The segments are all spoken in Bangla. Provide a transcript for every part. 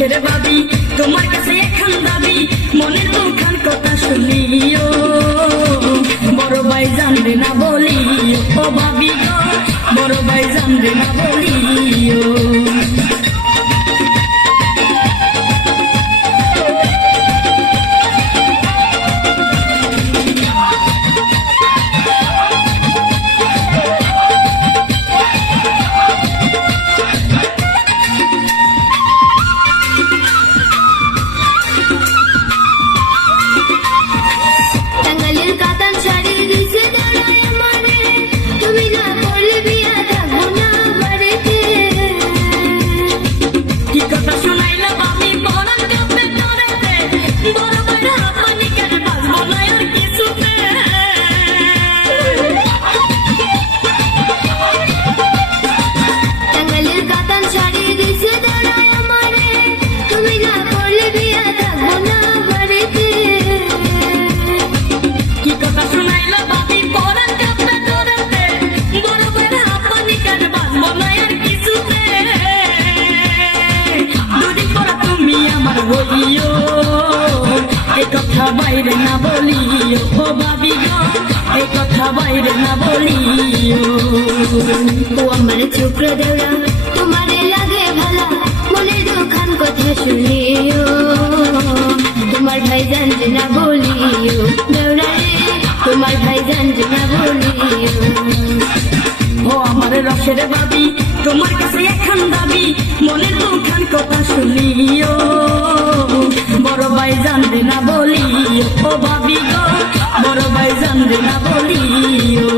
রসের বাবি তোমার কাছে এখন দাবি মনের দুখান কথা শুনিও বড় ভাই জানবে না বলিও ও ভাবি গো বড় ভাই জানবে না বলিও কথা বাইরে না বলিও ও ভাবি গো এই কথা বাইরে না বলিও ও আমার চুক্র দেওয়া তোমারে লাগে ভালা মনের দুখান কথা শুনিও তোমার ভাই জানতে না বলিও দেওরা রে তোমার ভাই জানতে না বলিও ও আমার রসের বাবি তোমার কাছে এখন দাবি মনের দুখান কথা শুনিও বড় ভাই জানবে না বলিও ও ভাবি গো বড় ভাই জানবে না বলিও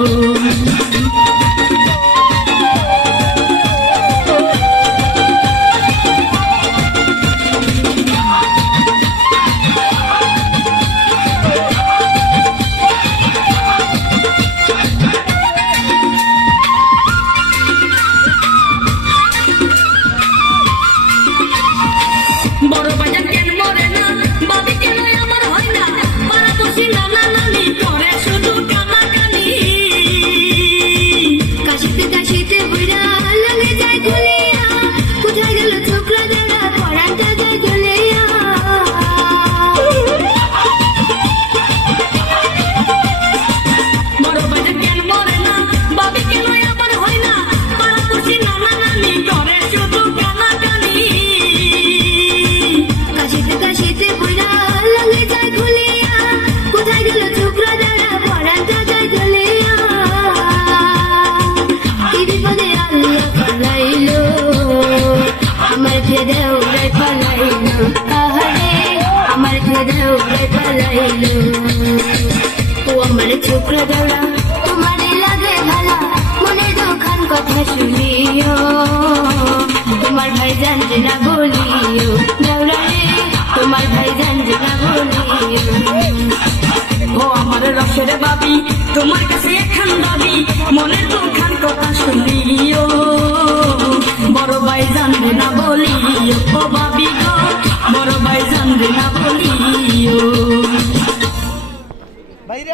চুক্র দেওয়া তোমারে লাগে ভালা মনের দুখান কথা শুনিও তোমার ভাই জানতে না বলিও দেওরা রে তোমার ভাই জানতে না বলিও ও আমার রসের বাবি তোমার কাছে